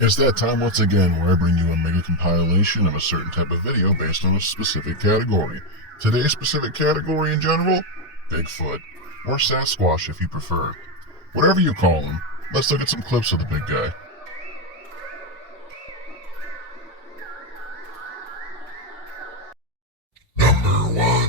It's that time once again where I bring you a mega compilation of a certain type of video based on a specific category. Today's specific category in general, Bigfoot, or Sasquatch if you prefer. Whatever you call him, let's look at some clips of the big guy. Number 1.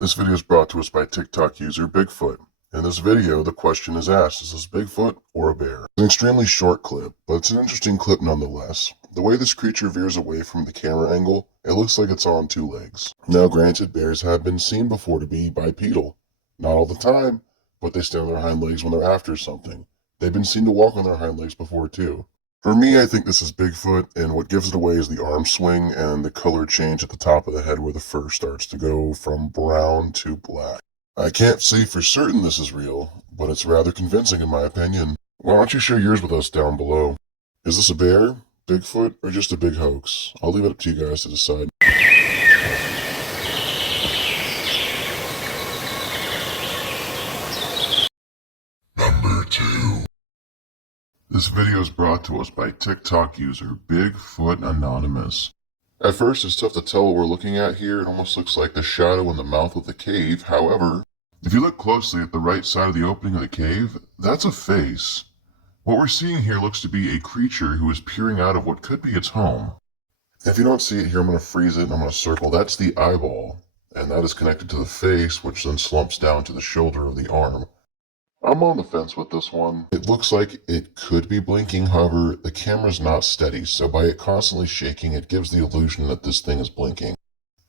This video is brought to us by TikTok user Bigfoot. In this video, the question is asked, is this Bigfoot or a bear? It's an extremely short clip, but it's an interesting clip nonetheless. The way this creature veers away from the camera angle, it looks like it's on two legs. Now granted, bears have been seen before to be bipedal. Not all the time, but they stand on their hind legs when they're after something. They've been seen to walk on their hind legs before too. For me, I think this is Bigfoot, and what gives it away is the arm swing and the color change at the top of the head where the fur starts to go from brown to black. I can't say for certain this is real, but it's rather convincing in my opinion. Why don't you share yours with us down below? Is this a bear, Bigfoot, or just a big hoax? I'll leave it up to you guys to decide. Number 2. This video is brought to us by TikTok user Bigfoot Anonymous. At first, it's tough to tell what we're looking at here. It almost looks like the shadow in the mouth of the cave. However, if you look closely at the right side of the opening of the cave, that's a face. What we're seeing here looks to be a creature who is peering out of what could be its home. If you don't see it here, I'm going to freeze it and I'm going to circle. That's the eyeball, and that is connected to the face, which then slumps down to the shoulder of the arm. I'm on the fence with this one. It looks like it could be blinking, however, the camera's not steady, so by it constantly shaking, it gives the illusion that this thing is blinking.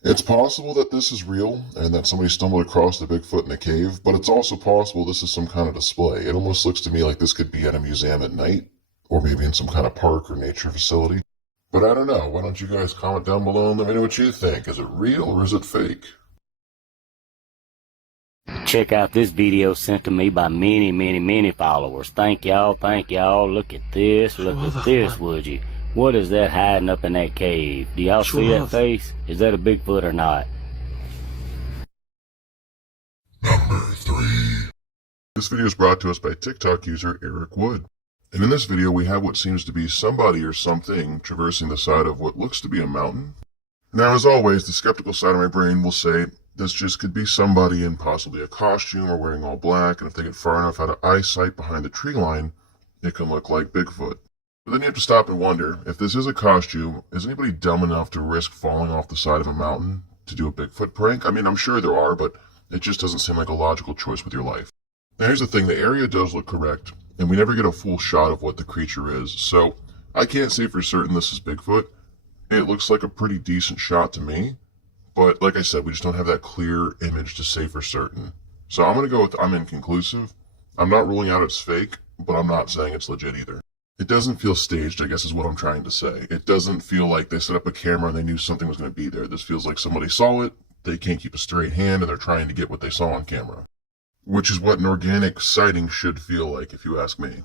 It's possible that this is real, and that somebody stumbled across the Bigfoot in a cave, but it's also possible this is some kind of display. It almost looks to me like this could be at a museum at night, or maybe in some kind of park or nature facility. But I don't know, why don't you guys comment down below and let me know what you think. Is it real or is it fake? Check out this video sent to me by many followers. Thank y'all. Look at this, would you? What is that hiding up in that cave? Do y'all see that face? Is that a Bigfoot or not? Number 3. This video is brought to us by TikTok user Eric Wood. And in this video we have what seems to be somebody or something traversing the side of what looks to be a mountain. Now as always, the skeptical side of my brain will say, this just could be somebody in possibly a costume or wearing all black, and if they get far enough out of eyesight behind the tree line, it can look like Bigfoot. But then you have to stop and wonder, if this is a costume, is anybody dumb enough to risk falling off the side of a mountain to do a Bigfoot prank? I mean, I'm sure there are, but it just doesn't seem like a logical choice with your life. Now here's the thing, the area does look correct, and we never get a full shot of what the creature is, so I can't say for certain this is Bigfoot. It looks like a pretty decent shot to me. But like I said, we just don't have that clear image to say for certain. So I'm going to go with I'm inconclusive. I'm not ruling out it's fake, but I'm not saying it's legit either. It doesn't feel staged, I guess is what I'm trying to say. It doesn't feel like they set up a camera and they knew something was going to be there. This feels like somebody saw it, they can't keep a straight hand, and they're trying to get what they saw on camera. Which is what an organic sighting should feel like, if you ask me.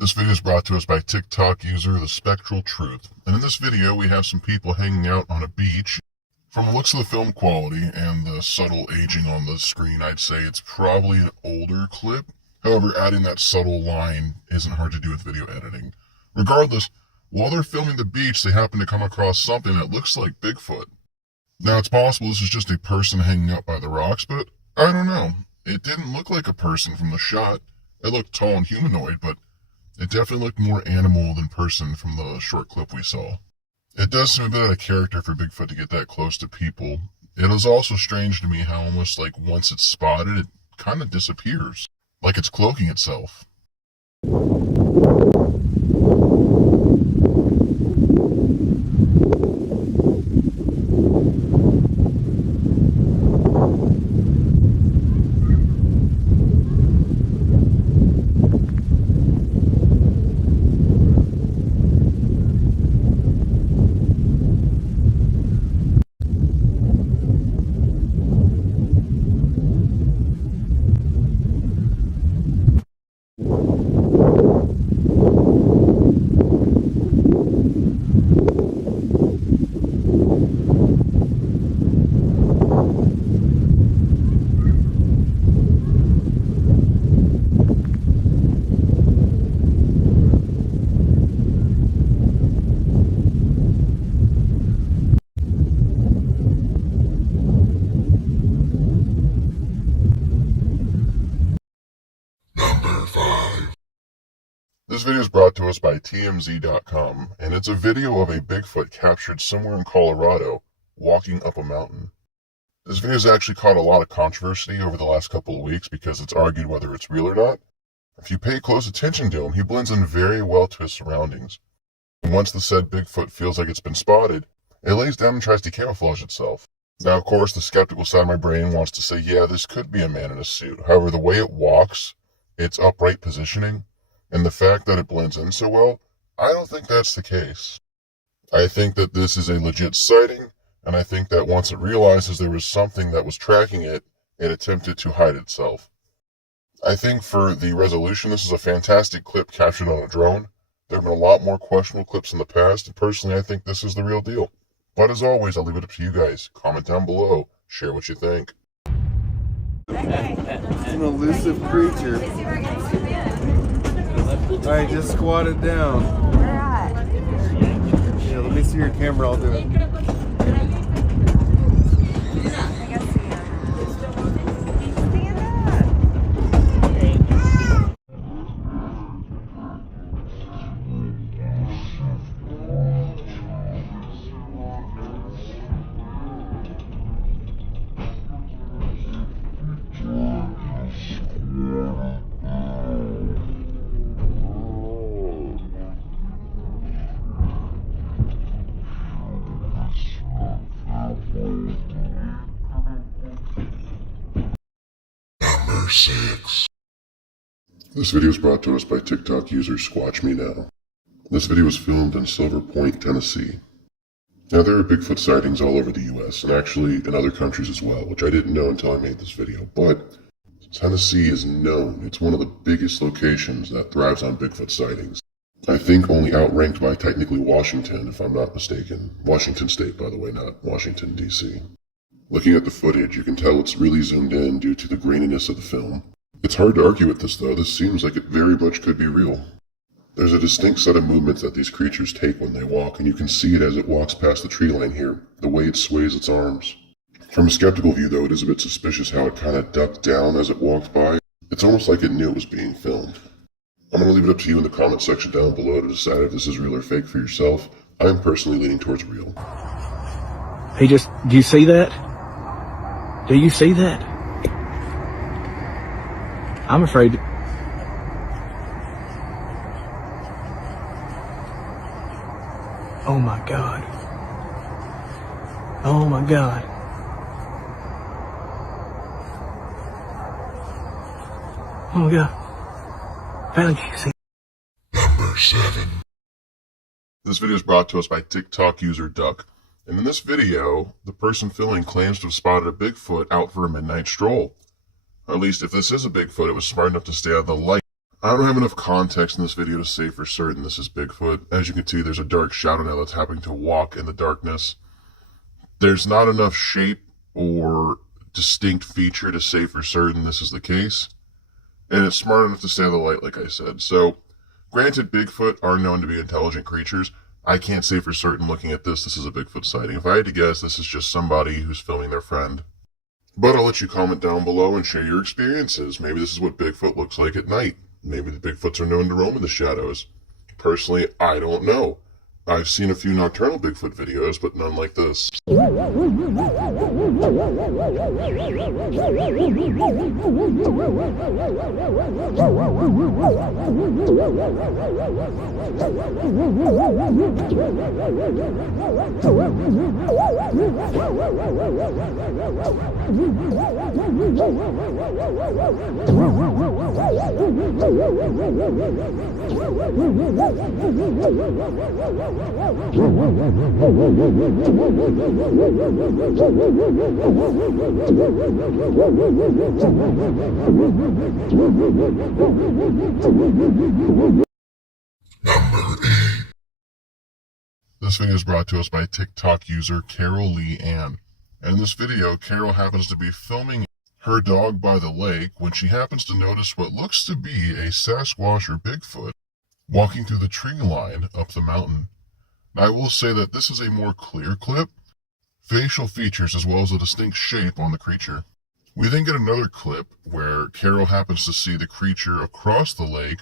This video is brought to us by TikTok user The Spectral Truth. And in this video, we have some people hanging out on a beach. From the looks of the film quality and the subtle aging on the screen, I'd say it's probably an older clip. However, adding that subtle line isn't hard to do with video editing. Regardless, while they're filming the beach, they happen to come across something that looks like Bigfoot. Now, it's possible this is just a person hanging out by the rocks, but I don't know. It didn't look like a person from the shot. It looked tall and humanoid, but it definitely looked more animal than person from the short clip we saw. It does seem a bit out of character for Bigfoot to get that close to people. It is also strange to me how almost like once it's spotted, it kind of disappears. Like it's cloaking itself. This video is brought to us by TMZ.com, and it's a video of a Bigfoot captured somewhere in Colorado, walking up a mountain. This video has actually caught a lot of controversy over the last couple of weeks because it's argued whether it's real or not. If you pay close attention to him, he blends in very well to his surroundings. And once the said Bigfoot feels like it's been spotted, it lays down and tries to camouflage itself. Now, of course, the skeptical side of my brain wants to say, yeah, this could be a man in a suit. However, the way it walks, its upright positioning, and the fact that it blends in so well, I don't think that's the case. I think that this is a legit sighting, and I think that once it realizes there was something that was tracking it, it attempted to hide itself. I think for the resolution, this is a fantastic clip captured on a drone. There have been a lot more questionable clips in the past, and personally I think this is the real deal. But as always, I'll leave it up to you guys. Comment down below, share what you think. An elusive creature. Alright, just squat it down. Where at? Yeah, let me see your camera, I'll do it. I guess so, yeah. Stand up. Number 6. This video is brought to us by TikTok user Squatch Me Now. This video was filmed in Silver Point, Tennessee. Now, there are Bigfoot sightings all over the US, and actually in other countries as well, which I didn't know until I made this video, but Tennessee is known. It's one of the biggest locations that thrives on Bigfoot sightings. I think only outranked by technically Washington, if I'm not mistaken. Washington State, by the way, not Washington, D.C. Looking at the footage, you can tell it's really zoomed in due to the graininess of the film. It's hard to argue with this though, this seems like it very much could be real. There's a distinct set of movements that these creatures take when they walk, and you can see it as it walks past the tree line here, the way it sways its arms. From a skeptical view though, it is a bit suspicious how it kind of ducked down as it walked by. It's almost like it knew it was being filmed. I'm going to leave it up to you in the comment section down below to decide if this is real or fake for yourself. I'm personally leaning towards real. Do you see that? Do you see that? I'm afraid. Oh my God. Oh my God. Oh my God. Found you. See? Number 7. This video is brought to us by TikTok user Duck. And in this video, the person filming claims to have spotted a Bigfoot out for a midnight stroll. Or at least if this is a Bigfoot, it was smart enough to stay out of the light. I don't have enough context in this video to say for certain this is Bigfoot. As you can see, there's a dark shadow now that's happening to walk in the darkness. There's not enough shape or distinct feature to say for certain this is the case. And it's smart enough to stay in the light, like I said. So, granted, Bigfoot are known to be intelligent creatures. I can't say for certain looking at this is a Bigfoot sighting. If I had to guess, this is just somebody who's filming their friend. But I'll let you comment down below and share your experiences. Maybe this is what Bigfoot looks like at night. Maybe the Bigfoots are known to roam in the shadows. Personally, I don't know. I've seen a few nocturnal Bigfoot videos, but none like this. This video is brought to us by TikTok user Carol Lee Ann. And in this video, Carol happens to be filming her dog by the lake when she happens to notice what looks to be a Sasquatch or Bigfoot walking through the tree line up the mountain. Now, I will say that this is a more clear clip, facial features as well as a distinct shape on the creature. We then get another clip where Carol happens to see the creature across the lake,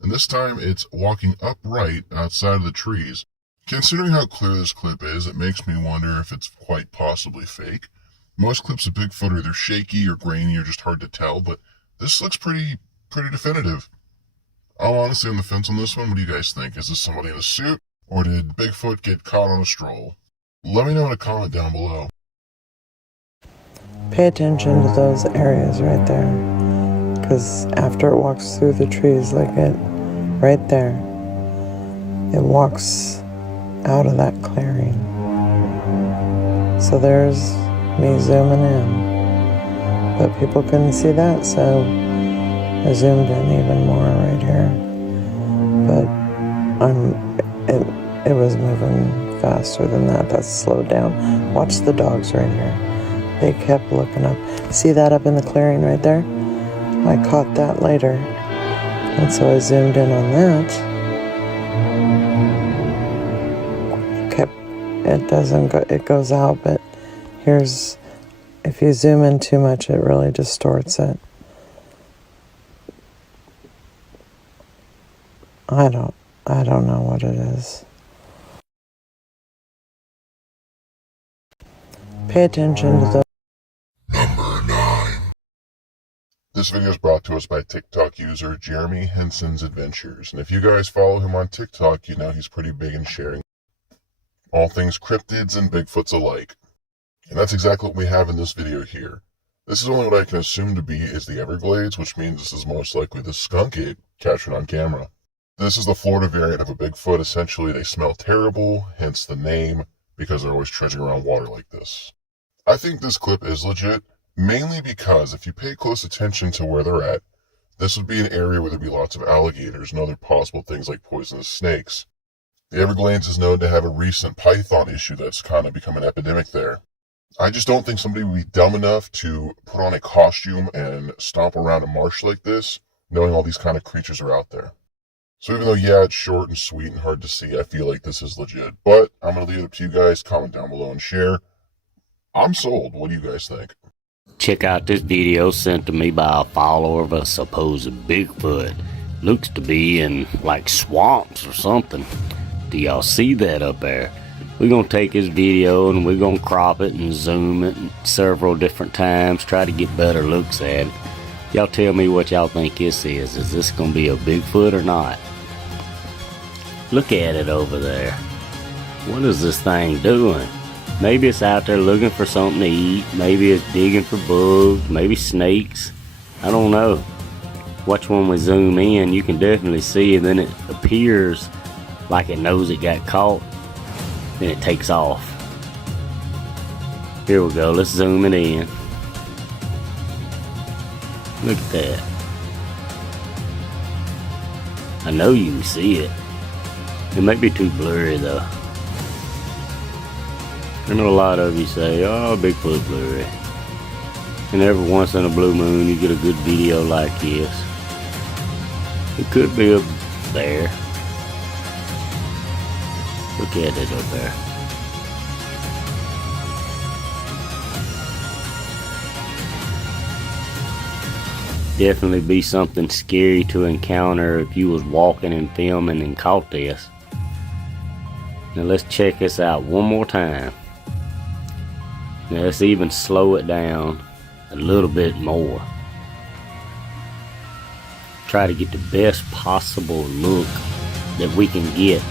and this time it's walking upright outside of the trees. Considering how clear this clip is, it makes me wonder if it's quite possibly fake. Most clips of Bigfoot are either shaky or grainy or just hard to tell, but this looks pretty definitive. I'm honestly on the fence on this one. What do you guys think? Is this somebody in a suit, or did Bigfoot get caught on a stroll? Let me know in a comment down below. Pay attention to those areas right there, because after it walks through the trees like it, right there, it walks out of that clearing. So there's me zooming in, but people couldn't see that, so I zoomed in even more right here. But it was moving faster than that. That's slowed down. Watch the dogs right here. They kept looking up. See that up in the clearing right there? I caught that later, and so I zoomed in on that. It doesn't go, it goes out, but here's, if you zoom in too much, it really distorts it. I don't know what it is. Pay attention to the Number 9. This video is brought to us by TikTok user Jeremy Henson's Adventures. And if you guys follow him on TikTok, you know he's pretty big in sharing all things cryptids and Bigfoots alike. And that's exactly what we have in this video here. This is only what I can assume to be is the Everglades, which means this is most likely the skunk ape captured on camera. This is the Florida variant of a Bigfoot. Essentially, they smell terrible, hence the name, because they're always trudging around water like this. I think this clip is legit, mainly because if you pay close attention to where they're at, this would be an area where there'd be lots of alligators and other possible things like poisonous snakes. The Everglades is known to have a recent python issue that's kind of become an epidemic there. I just don't think somebody would be dumb enough to put on a costume and stomp around a marsh like this, knowing all these kind of creatures are out there. So even though, yeah, it's short and sweet and hard to see, I feel like this is legit. But I'm going to leave it up to you guys. Comment down below and share. I'm sold. What do you guys think? Check out this video sent to me by a follower of a supposed Bigfoot. Looks to be in like swamps or something. Do y'all see that up there? We're going to take this video and we're going to crop it and zoom it several different times, try to get better looks at it. Y'all tell me what y'all think this is. Is this going to be a Bigfoot or not? Look at it over there. What is this thing doing? Maybe it's out there looking for something to eat. Maybe it's digging for bugs, maybe snakes. I don't know. Watch when we zoom in, you can definitely see, and then it appears like it knows it got caught. Then it takes off. Here we go, let's zoom it in. Look at that. I know you can see it. It may be too blurry though. I know a lot of you say, oh, Bigfoot blurry. And every once in a blue moon you get a good video like this. It could be up there. Look at it up there. Definitely be something scary to encounter if you was walking and filming and caught this. Now let's check this out one more time. Now let's even slow it down a little bit more. Try to get the best possible look that we can get.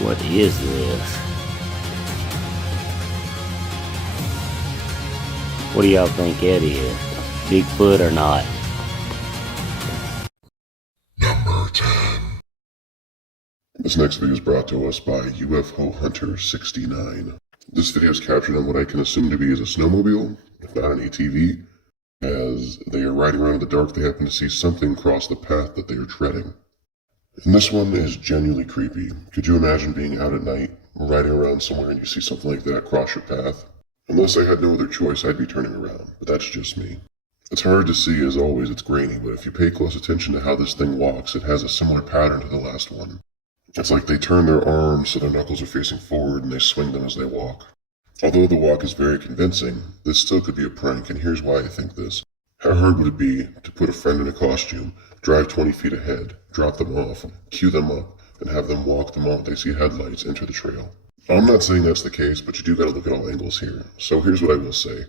What is this? What do y'all think that is? Bigfoot or not? Number 10. This next video is brought to us by UFO Hunter 69. This video is captured on what I can assume to be as a snowmobile, if not an ATV. As they are riding around in the dark, they happen to see something cross the path that they are treading. And this one is genuinely creepy. Could you imagine being out at night, riding around somewhere and you see something like that cross your path? Unless I had no other choice, I'd be turning around, but that's just me. It's hard to see as always, it's grainy, but if you pay close attention to how this thing walks, it has a similar pattern to the last one. It's like they turn their arms so their knuckles are facing forward and they swing them as they walk. Although the walk is very convincing, this still could be a prank, and here's why I think this. How hard would it be to put a friend in a costume, drive 20 feet ahead, drop them off, cue them up, and have them walk the moment they see headlights into the trail? I'm not saying that's the case, but you do gotta look at all angles here. So here's what I will say.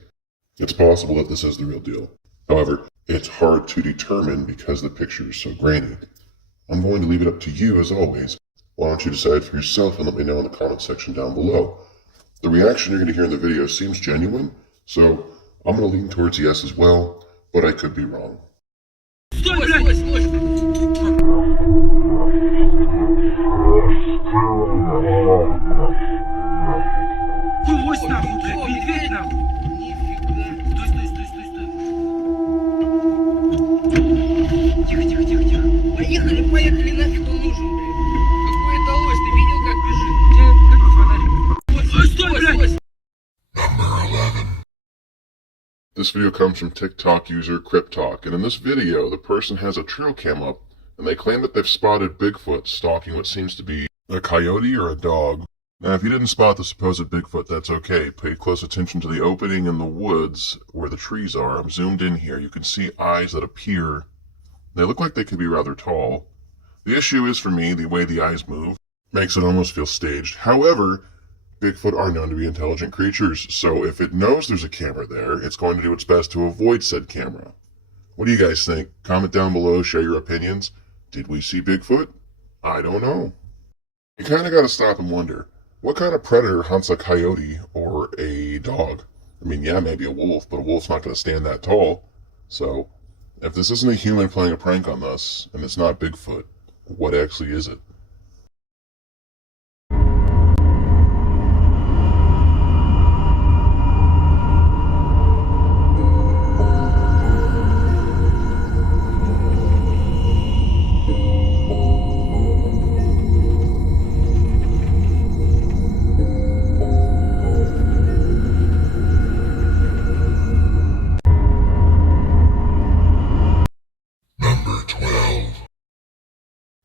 It's possible that this is the real deal. However, it's hard to determine because the picture is so grainy. I'm going to leave it up to you as always. Why don't you decide for yourself and let me know in the comment section down below. The reaction you're going to hear in the video seems genuine, so I'm going to lean towards yes as well, but I could be wrong. Поехали, нафиг он нужен, блядь. Какой это ложь, ты видел, как бежит? Какой фонарик? Стой, блядь! Number 11. This video comes from TikTok user CryptTalk, and in this video, the person has a trail cam up, and they claim that they've spotted Bigfoot stalking what seems to be a coyote or a dog. Now, if you didn't spot the supposed Bigfoot, that's okay. Pay close attention to the opening in the woods where the trees are. I'm zoomed in here. You can see eyes that appear. They look like they could be rather tall. The issue is, for me, the way the eyes move makes it almost feel staged. However, Bigfoot are known to be intelligent creatures, so if it knows there's a camera there, it's going to do its best to avoid said camera. What do you guys think? Comment down below, share your opinions. Did we see Bigfoot? I don't know. You kind of got to stop and wonder, what kind of predator hunts a coyote or a dog? I mean, yeah, maybe a wolf, but a wolf's not going to stand that tall. So, if this isn't a human playing a prank on us, and it's not Bigfoot, what actually is it?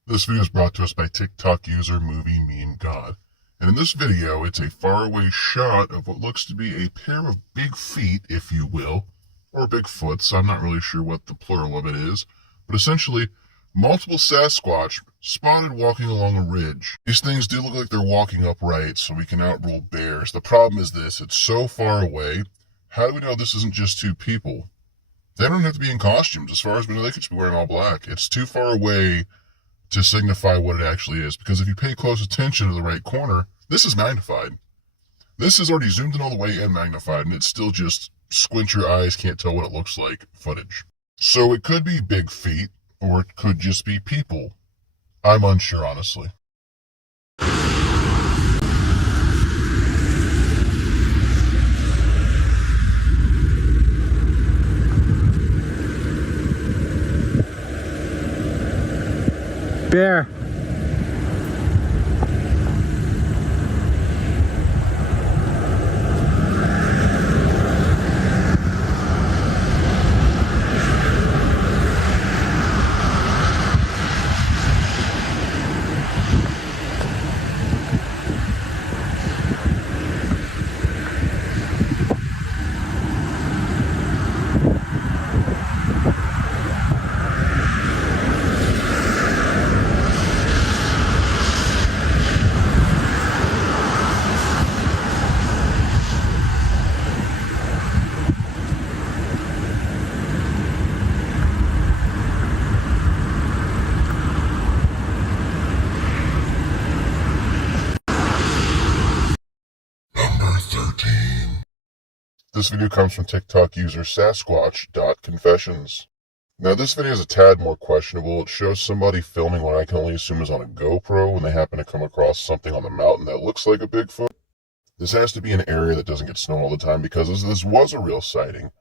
This video is brought to us by TikTok user Movie Meme God. And in this video, it's a faraway shot of what looks to be a pair of big feet, if you will, or Bigfoots. I'm not really sure what the plural of it is, but essentially, multiple Sasquatch spotted walking along a ridge. These things do look like they're walking upright, so we can outrule bears. The problem is this, it's so far away. How do we know this isn't just two people? They don't have to be in costumes. As far as we know, they could just be wearing all black. It's too far away to signify what it actually is, because if you pay close attention to the right corner, this is magnified. This is already zoomed in all the way and magnified, and it's still just squint your eyes, can't tell what it looks like footage. So it could be big feet, or it could just be people. I'm unsure, honestly. Bear. Number 13. This video comes from TikTok user Sasquatch.confessions. Now this video is a tad more questionable. It shows somebody filming what I can only assume is on a GoPro when they happen to come across something on the mountain that looks like a Bigfoot. This has to be an area that doesn't get snow all the time because this was a real sighting.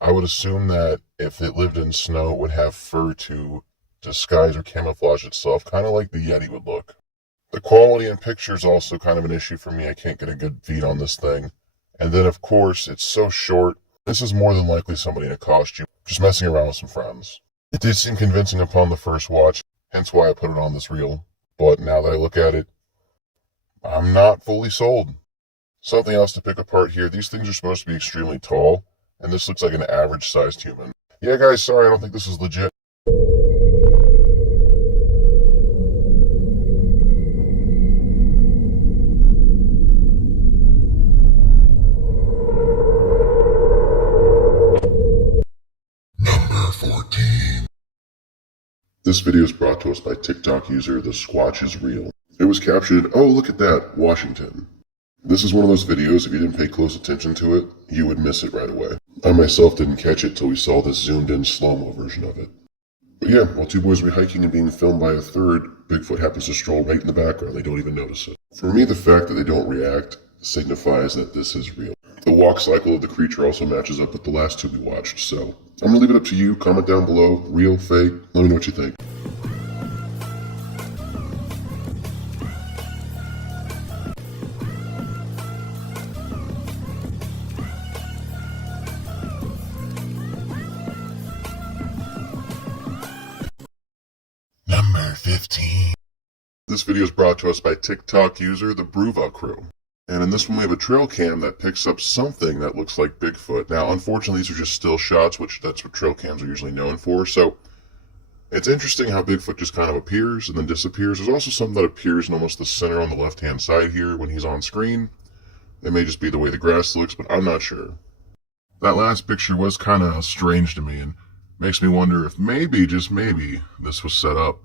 I would assume that if it lived in snow, it would have fur to disguise or camouflage itself, kind of like the Yeti would look. The quality in picture is also kind of an issue for me. I can't get a good feed on this thing. And then, of course, it's so short. This is more than likely somebody in a costume, just messing around with some friends. It did seem convincing upon the first watch, hence why I put it on this reel. But now that I look at it, I'm not fully sold. Something else to pick apart here, these things are supposed to be extremely tall, and this looks like an average-sized human. Yeah, guys, sorry, I don't think this is legit. Number 14. This video is brought to us by TikTok user The Squatch is Real. It was captioned, "Oh, look at that, Washington." This is one of those videos, if you didn't pay close attention to it, you would miss it right away. I myself didn't catch it till we saw this zoomed-in slow-mo version of it. But yeah, while two boys were hiking and being filmed by a third, Bigfoot happens to stroll right in the background. They don't even notice it. For me, the fact that they don't react signifies that this is real. The walk cycle of the creature also matches up with the last two we watched, so I'm gonna leave it up to you. Comment down below, real, fake, let me know what you think. Number 15. This video is brought to us by TikTok user The Bruva Crew. And in this one we have a trail cam that picks up something that looks like Bigfoot. Now, unfortunately, these are just still shots, which that's what trail cams are usually known for. So it's interesting how Bigfoot just kind of appears and then disappears. There's also something that appears in almost the center on the left-hand side here when he's on screen. It may just be the way the grass looks, but I'm not sure. That last picture was kind of strange to me and makes me wonder if maybe, just maybe, this was set up.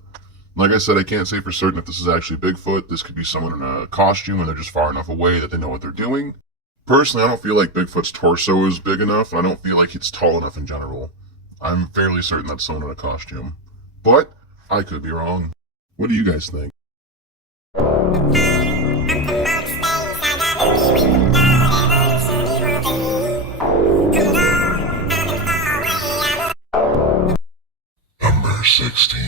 Like I said, I can't say for certain if this is actually Bigfoot. This could be someone in a costume and they're just far enough away that they know what they're doing. Personally, I don't feel like Bigfoot's torso is big enough, and I don't feel like it's tall enough in general. I'm fairly certain that's someone in a costume. But I could be wrong. What do you guys think? Number 16.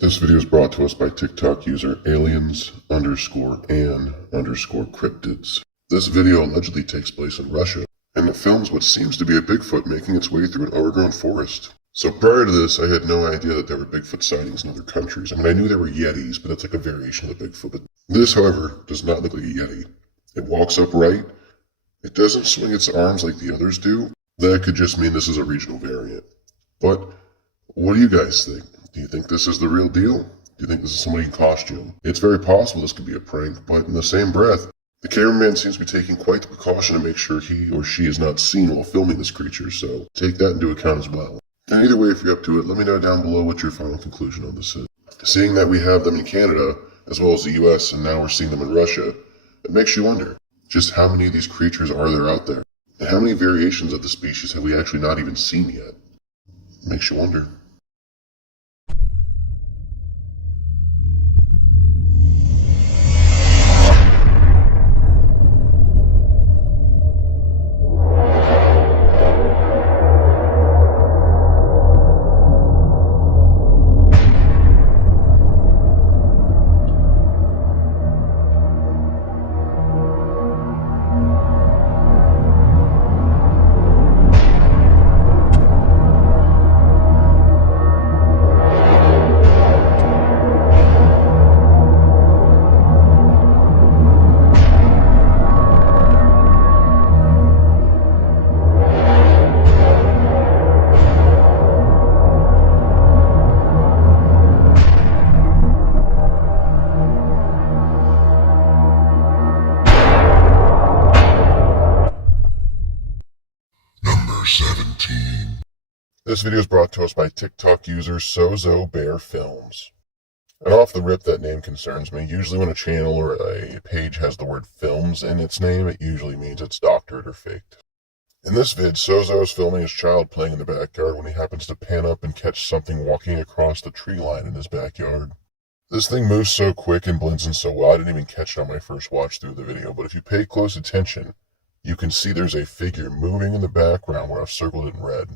This video is brought to us by TikTok user aliens_and_cryptids. This video allegedly takes place in Russia, and it films what seems to be a Bigfoot making its way through an overgrown forest. So prior to this, I had no idea that there were Bigfoot sightings in other countries. I mean, I knew there were Yetis, but that's like a variation of the Bigfoot. But this, however, does not look like a Yeti. It walks upright. It doesn't swing its arms like the others do. That could just mean this is a regional variant. But what do you guys think? Do you think this is the real deal? Do you think this is somebody in costume? It's very possible this could be a prank, but in the same breath, the cameraman seems to be taking quite the precaution to make sure he or she is not seen while filming this creature, so take that into account as well. And either way, if you're up to it, let me know down below what your final conclusion on this is. Seeing that we have them in Canada, as well as the US, and now we're seeing them in Russia, it makes you wonder, just how many of these creatures are there out there? And how many variations of the species have we actually not even seen yet? It makes you wonder. This video is brought to us by TikTok user Sozo Bear Films. And off the rip, that name concerns me. Usually when a channel or a page has the word films in its name, it usually means it's doctored or faked. In this vid, Sozo is filming his child playing in the backyard when he happens to pan up and catch something walking across the tree line in his backyard. This thing moves so quick and blends in so well, I didn't even catch it on my first watch through the video, but if you pay close attention, you can see there's a figure moving in the background where I've circled it in red.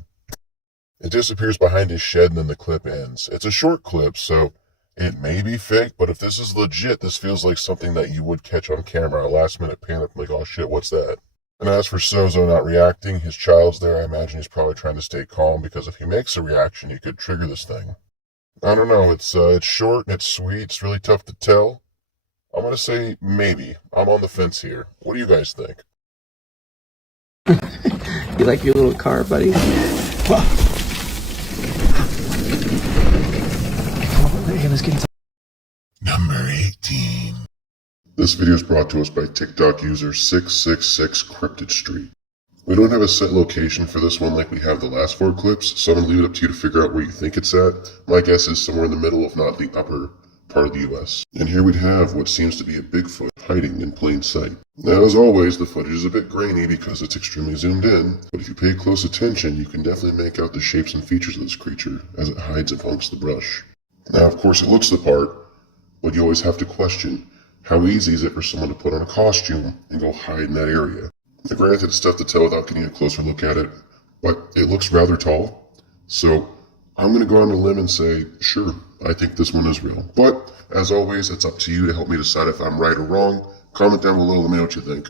It disappears behind his shed and then the clip ends. It's a short clip, so it may be fake, but if this is legit, this feels like something that you would catch on camera. A last minute panic, like, oh shit, what's that? And as for Sozo not reacting, his child's there. I imagine he's probably trying to stay calm because if he makes a reaction, he could trigger this thing. I don't know, it's short, it's sweet, it's really tough to tell. I'm gonna say maybe. I'm on the fence here. What do you guys think? You like your little car, buddy? Number 18. This video is brought to us by TikTok user 666 Cryptid Street. We don't have a set location for this one like we have the last 4 clips, so I'm going to leave it up to you to figure out where you think it's at. My guess is somewhere in the middle, if not the upper part of the US. And here we'd have what seems to be a Bigfoot hiding in plain sight. Now, as always, the footage is a bit grainy because it's extremely zoomed in, but if you pay close attention, you can definitely make out the shapes and features of this creature as it hides amongst the brush. Now, of course, it looks the part, but you always have to question, how easy is it for someone to put on a costume and go hide in that area? Now, granted, it's tough to tell without getting a closer look at it, but it looks rather tall, so I'm going to go on a limb and say, sure, I think this one is real. But, as always, it's up to you to help me decide if I'm right or wrong. Comment down below, let me know what you think.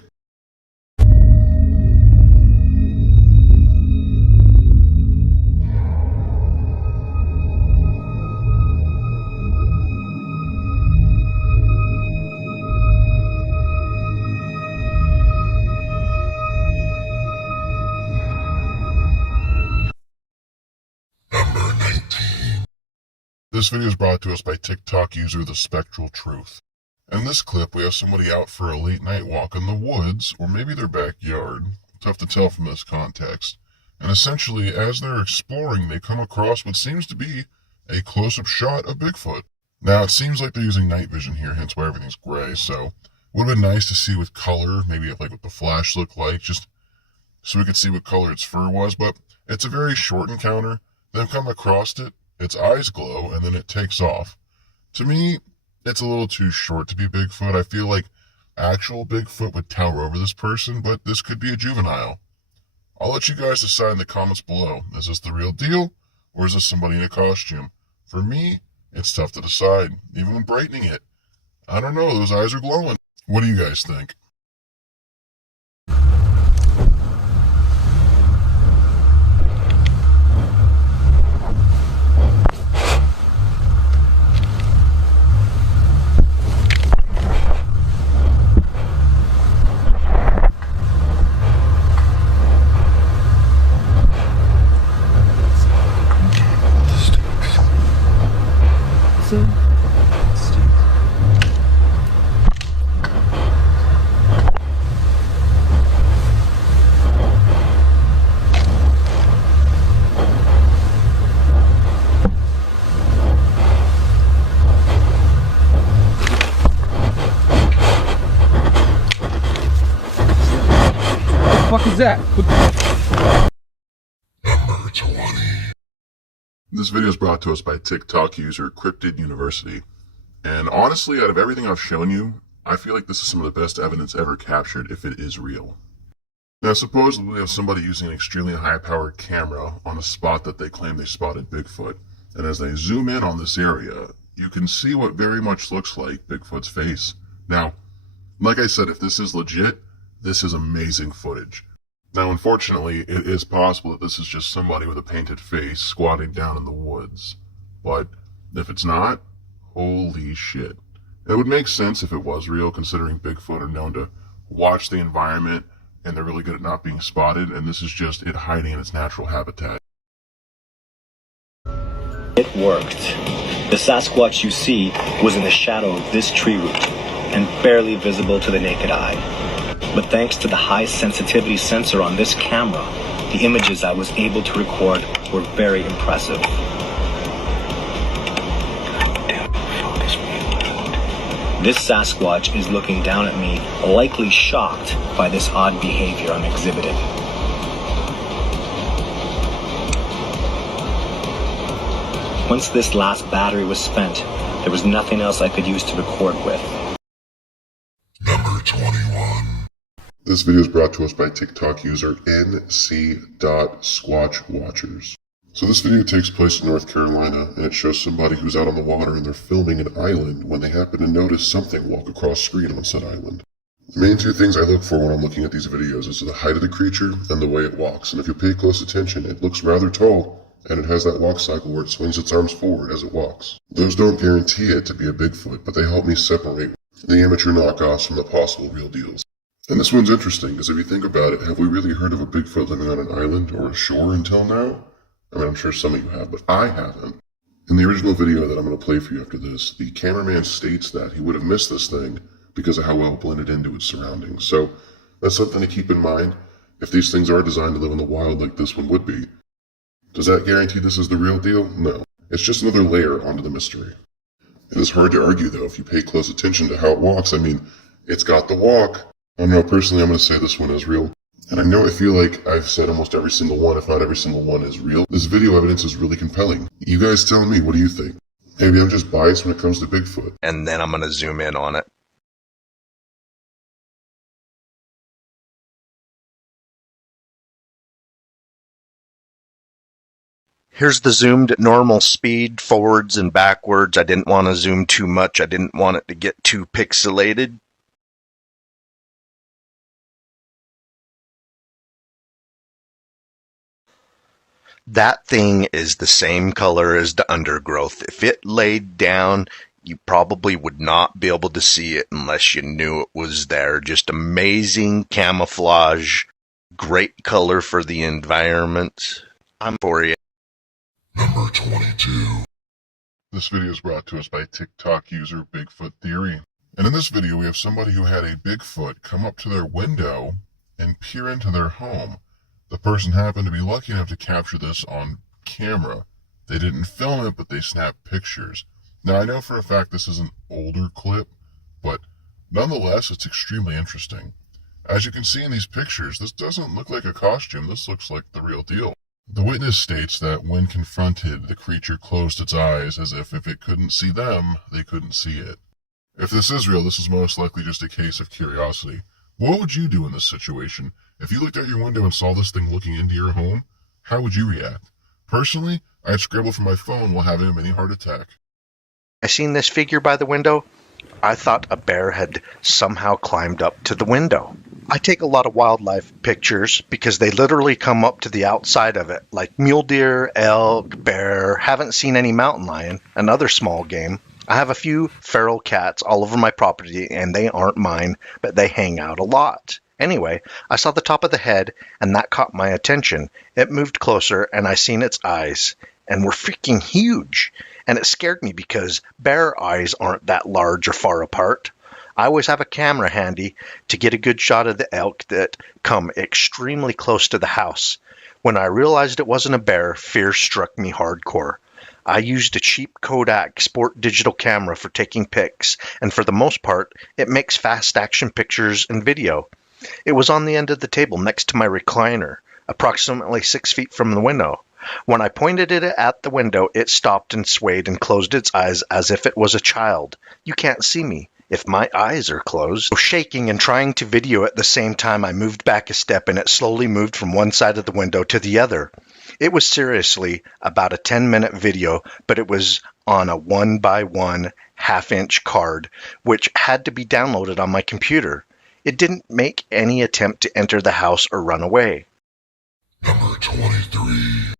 This video is brought to us by TikTok user The Spectral Truth. In this clip, we have somebody out for a late night walk in the woods, or maybe their backyard. Tough to tell from this context. And essentially, as they're exploring, they come across what seems to be a close-up shot of Bigfoot. Now, it seems like they're using night vision here, hence why everything's gray, so it would have been nice to see with color, maybe like what the flash looked like, just so we could see what color its fur was, but it's a very short encounter. Then come across it, its eyes glow, and then it takes off. To me, it's a little too short to be Bigfoot. I feel like actual Bigfoot would tower over this person, but this could be a juvenile. I'll let you guys decide in the comments below. Is this the real deal, or is this somebody in a costume? For me, it's tough to decide, even when brightening it. I don't know, those eyes are glowing. What do you guys think? What the fuck is that? Number 20. This video is brought to us by TikTok user Cryptid University. And honestly, out of everything I've shown you, I feel like this is some of the best evidence ever captured if it is real. Now, supposedly we have somebody using an extremely high-powered camera on a spot that they claim they spotted Bigfoot. And as they zoom in on this area, you can see what very much looks like Bigfoot's face. Now, like I said, if this is legit, this is amazing footage. Now, unfortunately, it is possible that this is just somebody with a painted face squatting down in the woods. But if it's not, holy shit. It would make sense if it was real, considering Bigfoot are known to watch the environment, and they're really good at not being spotted, and this is just it hiding in its natural habitat. It worked. The Sasquatch you see was in the shadow of this tree root and barely visible to the naked eye. But thanks to the high sensitivity sensor on this camera, the images I was able to record were very impressive. This Sasquatch is looking down at me, likely shocked by this odd behavior I'm exhibiting. Once this last battery was spent, there was nothing else I could use to record with. Number 21. This video is brought to us by TikTok user nc.squatchwatchers. So this video takes place in North Carolina, and it shows somebody who's out on the water and they're filming an island when they happen to notice something walk across screen on said island. The main two things I look for when I'm looking at these videos is the height of the creature and the way it walks, and if you pay close attention, it looks rather tall, and it has that walk cycle where it swings its arms forward as it walks. Those don't guarantee it to be a Bigfoot, but they help me separate the amateur knockoffs from the possible real deals. And this one's interesting, because if you think about it, have we really heard of a Bigfoot living on an island or a shore until now? I mean, I'm sure some of you have, but I haven't. In the original video that I'm going to play for you after this, the cameraman states that he would have missed this thing because of how well it blended into its surroundings. So that's something to keep in mind. If these things are designed to live in the wild like this one would be, does that guarantee this is the real deal? No. It's just another layer onto the mystery. It is hard to argue, though, if you pay close attention to how it walks. I mean, it's got the walk. I don't know, personally, I'm going to say this one is real. And I know I feel like I've said almost every single one, if not every single one, is real. This video evidence is really compelling. You guys tell me, what do you think? Maybe I'm just biased when it comes to Bigfoot. And then I'm going to zoom in on it. Here's the zoomed at normal speed, forwards and backwards. I didn't want to zoom too much. I didn't want it to get too pixelated. That thing is the same color as the undergrowth. If it laid down, you probably would not be able to see it unless you knew it was there. Just amazing camouflage, great color for the environment. I'm for you. Number 22. This video is brought to us by TikTok user Bigfoot Theory. And in this video, we have somebody who had a Bigfoot come up to their window and peer into their home. The person happened to be lucky enough to capture this on camera. They didn't film it, but they snapped pictures. Now, I know for a fact this is an older clip, but nonetheless, it's extremely interesting. As you can see in these pictures, this doesn't look like a costume. This looks like the real deal. The witness states that when confronted, the creature closed its eyes as if it couldn't see them, they couldn't see it. If this is real, this is most likely just a case of curiosity. What would you do in this situation? If you looked out your window and saw this thing looking into your home, how would you react? Personally, I'd scramble for my phone while having a mini heart attack. I seen this figure by the window. I thought a bear had somehow climbed up to the window. I take a lot of wildlife pictures because they literally come up to the outside of it, like mule deer, elk, bear. Haven't seen any mountain lion, another small game. I have a few feral cats all over my property, and they aren't mine, but they hang out a lot. Anyway, I saw the top of the head, and that caught my attention. It moved closer, and I seen its eyes, and were freaking huge. And it scared me because bear eyes aren't that large or far apart. I always have a camera handy to get a good shot of the elk that come extremely close to the house. When I realized it wasn't a bear, fear struck me hardcore. I used a cheap Kodak Sport digital camera for taking pics, and for the most part, it makes fast action pictures and video. It was on the end of the table next to my recliner, approximately 6 feet from the window. When I pointed it at the window, it stopped and swayed and closed its eyes as if it was a child. You can't see me if my eyes are closed. Shaking and trying to video at the same time, I moved back a step and it slowly moved from one side of the window to the other. It was seriously about a 10-minute video, but it was on a 1x1 half-inch card, which had to be downloaded on my computer. It didn't make any attempt to enter the house or run away. Number 23.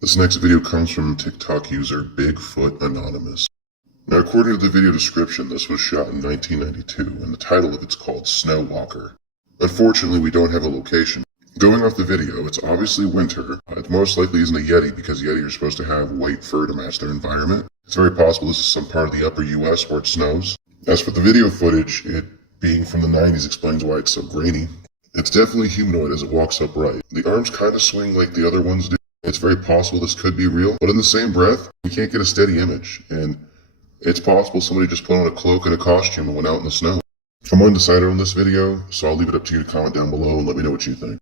This next video comes from TikTok user Bigfoot Anonymous. Now, according to the video description, this was shot in 1992, and the title of it's called Snow Walker. Unfortunately, we don't have a location. Going off the video, it's obviously winter. It most likely isn't a Yeti, because Yeti are supposed to have white fur to match their environment. It's very possible this is some part of the upper US where it snows. As for the video footage, it being from the 90s explains why it's so grainy. It's definitely humanoid as it walks upright. The arms kind of swing like the other ones do. It's very possible this could be real, but in the same breath, we can't get a steady image, and it's possible somebody just put on a cloak and a costume and went out in the snow. I'm undecided on this video, so I'll leave it up to you to comment down below and let me know what you think.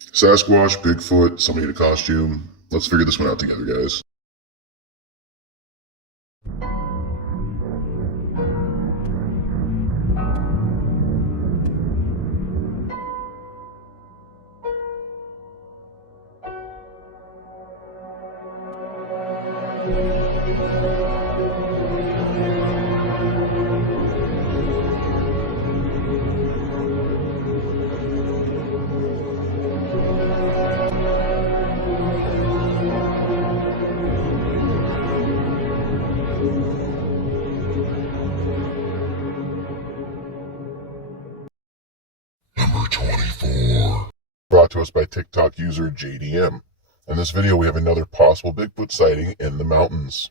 Sasquatch, Bigfoot, somebody in a costume. Let's figure this one out together, guys. Number 24. Brought to us by TikTok user JDM. In this video, we have another possible Bigfoot sighting in the mountains.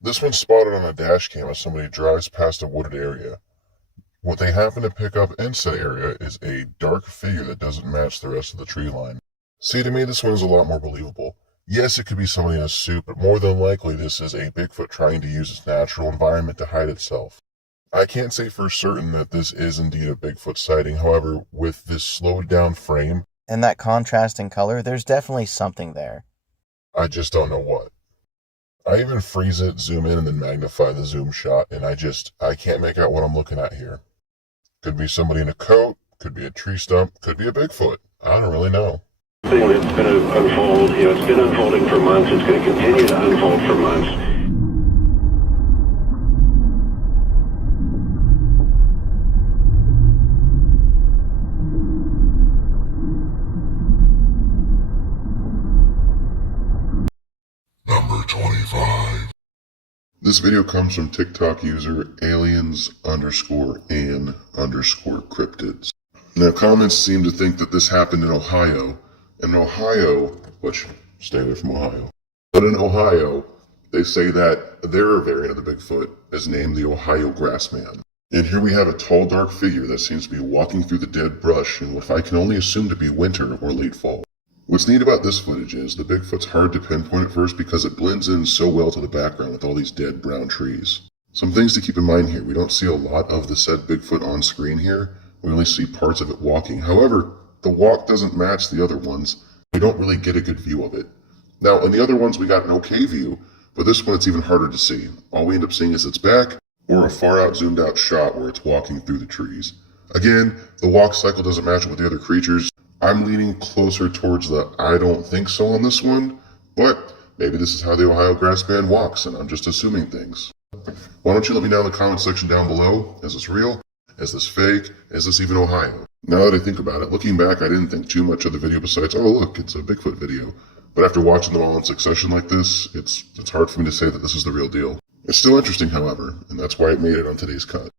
This one's spotted on a dash cam as somebody drives past a wooded area. What they happen to pick up in said area is a dark figure that doesn't match the rest of the tree line. See, to me, this one is a lot more believable. Yes, it could be somebody in a suit, but more than likely this is a Bigfoot trying to use its natural environment to hide itself. I can't say for certain that this is indeed a Bigfoot sighting. However, with this slowed down frame and that contrast in color, there's definitely something there. I just don't know what. I even freeze it, zoom in, and then magnify the zoom shot, and I can't make out what I'm looking at here. Could be somebody in a coat, could be a tree stump, could be a Bigfoot. I don't really know. Thing that's going to unfold, it's been unfolding for months, it's going to continue to unfold for months. Number 25. This video comes from TikTok user aliens_an_cryptids. Now, comments seem to think that this happened in Ohio. In Ohio, which, stay away from Ohio. But in Ohio, they say that their variant of the Bigfoot is named the Ohio Grassman. And here we have a tall, dark figure that seems to be walking through the dead brush in what I can only assume to be winter or late fall. What's neat about this footage is the Bigfoot's hard to pinpoint at first because it blends in so well to the background with all these dead brown trees. Some things to keep in mind here. We don't see a lot of the said Bigfoot on screen here. We only see parts of it walking. However, the walk doesn't match the other ones. We don't really get a good view of it. Now, in the other ones, we got an okay view, but this one it's even harder to see. All we end up seeing is its back or a far out zoomed out shot where it's walking through the trees. Again, the walk cycle doesn't match with the other creatures. I'm leaning closer towards the I don't think so on this one, but maybe this is how the Ohio Grassman walks, and I'm just assuming things. Why don't you let me know in the comment section down below, is this real? Is this fake? Is this even Ohio? Now that I think about it, looking back, I didn't think too much of the video besides, oh look, it's a Bigfoot video. But after watching them all in succession like this, it's hard for me to say that this is the real deal. It's still interesting, however, and that's why it made it on today's cut.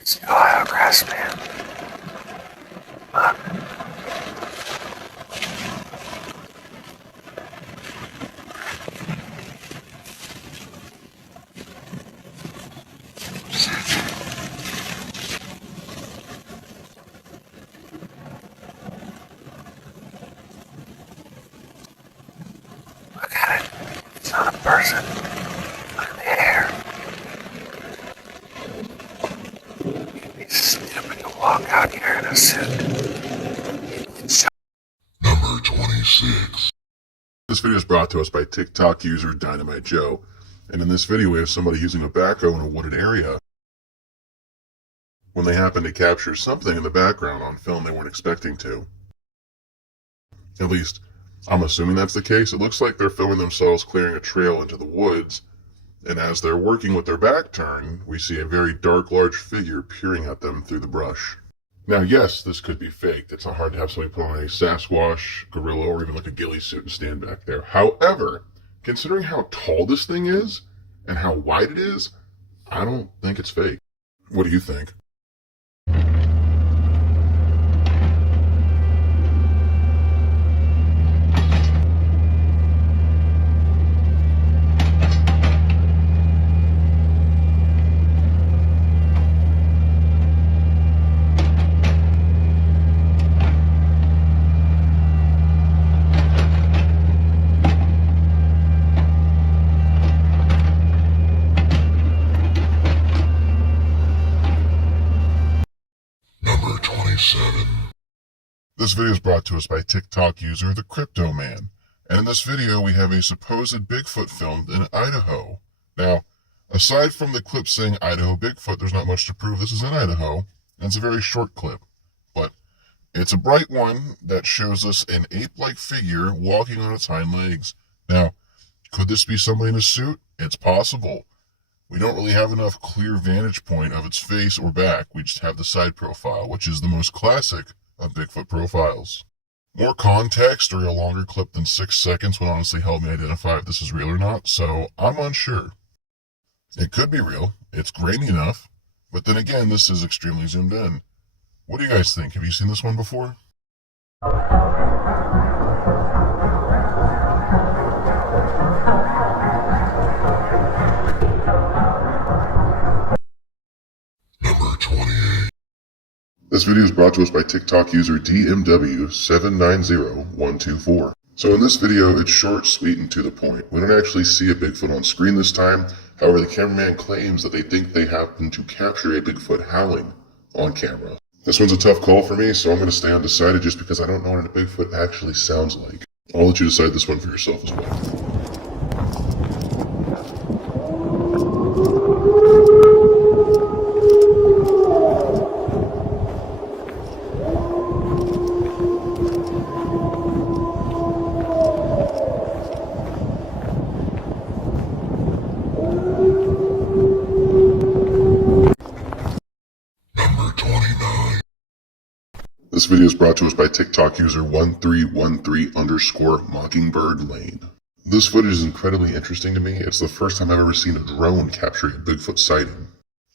It's the Ohio Grassman. Look. Look at it. It's not a person. Look at the hair. He's going to walk out here in a suit. Number 26. This video is brought to us by TikTok user Dynamite Joe. And in this video, we have somebody using a backhoe in a wooded area when they happen to capture something in the background on film they weren't expecting to. At least, I'm assuming that's the case. It looks like they're filming themselves clearing a trail into the woods, and as they're working with their back turned, we see a very dark, large figure peering at them through the brush. Now, yes, this could be faked. It's not hard to have somebody put on a Sasquatch, gorilla, or even like a ghillie suit and stand back there. However, considering how tall this thing is and how wide it is, I don't think it's fake. What do you think? video is brought to us by TikTok user The Crypto Man. And in this video, we have a supposed Bigfoot filmed in Idaho. Now, aside from the clip saying Idaho Bigfoot, there's not much to prove this is in Idaho. And it's a very short clip. But it's a bright one that shows us an ape-like figure walking on its hind legs. Now, could this be somebody in a suit? It's possible. We don't really have enough clear vantage point of its face or back. We just have the side profile, which is the most classic of Bigfoot profiles. More context or a longer clip than 6 seconds would honestly help me identify if this is real or not, so I'm unsure. It could be real. It's grainy enough. But then again, this is extremely zoomed in. What do you guys think? Have you seen this one before? This video is brought to us by TikTok user DMW790124. So in this video, it's short, sweet, and to the point. We don't actually see a Bigfoot on screen this time. However, the cameraman claims that they think they happen to capture a Bigfoot howling on camera. This one's a tough call for me, so I'm going to stay undecided just because I don't know what a Bigfoot actually sounds like. I'll let you decide this one for yourself as well. This video is brought to us by TikTok user 1313_Mockingbird Lane. This footage is incredibly interesting to me. It's the first time I've ever seen a drone capture a Bigfoot sighting.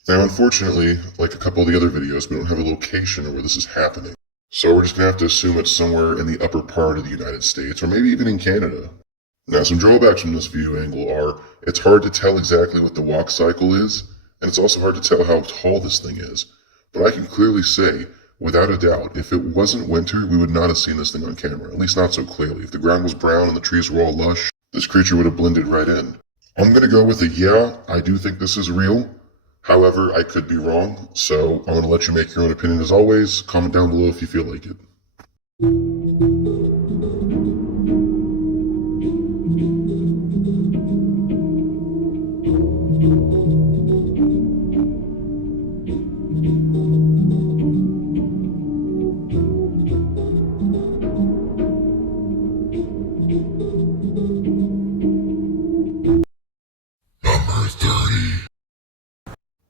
Now, unfortunately, like a couple of the other videos, we don't have a location of where this is happening. So we're just going to have to assume it's somewhere in the upper part of the United States, or maybe even in Canada. Now, some drawbacks from this view angle are, it's hard to tell exactly what the walk cycle is, and it's also hard to tell how tall this thing is. But I can clearly say, without a doubt, if it wasn't winter, we would not have seen this thing on camera, at least not so clearly. If the ground was brown and the trees were all lush, this creature would have blended right in. I'm going to go with a yeah, I do think this is real. However, I could be wrong, so I'm going to let you make your own opinion as always. Comment down below if you feel like it.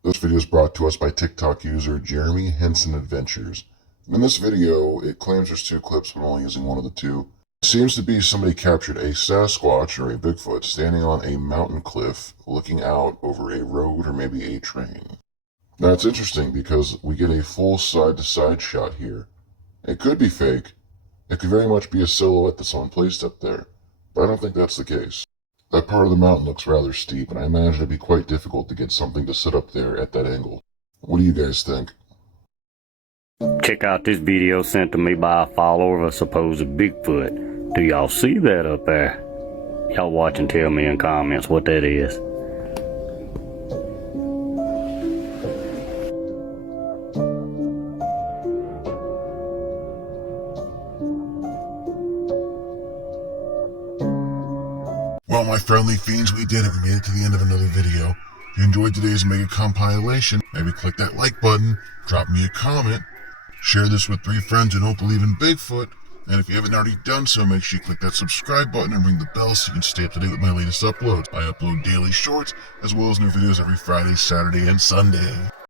This video is brought to us by TikTok user Jeremy Henson Adventures. In this video, it claims there's 2 clips, but I'm only using one of the 2. It seems to be somebody captured a Sasquatch or a Bigfoot standing on a mountain cliff looking out over a road or maybe a train. Now it's interesting because we get a full side-to-side shot here. It could be fake. It could very much be a silhouette that someone placed up there, but I don't think that's the case. That part of the mountain looks rather steep, and I imagine it'd be quite difficult to get something to sit up there at that angle. What do you guys think? Check out this video sent to me by a follower of a supposed Bigfoot. Do y'all see that up there? Y'all watch and tell me in comments what that is. Well, my friendly fiends, we did it. We made it to the end of another video. If you enjoyed today's mega compilation, maybe click that like button, drop me a comment, share this with 3 friends who don't believe in Bigfoot, and if you haven't already done so, make sure you click that subscribe button and ring the bell so you can stay up to date with my latest uploads. I upload daily shorts, as well as new videos every Friday, Saturday, and Sunday.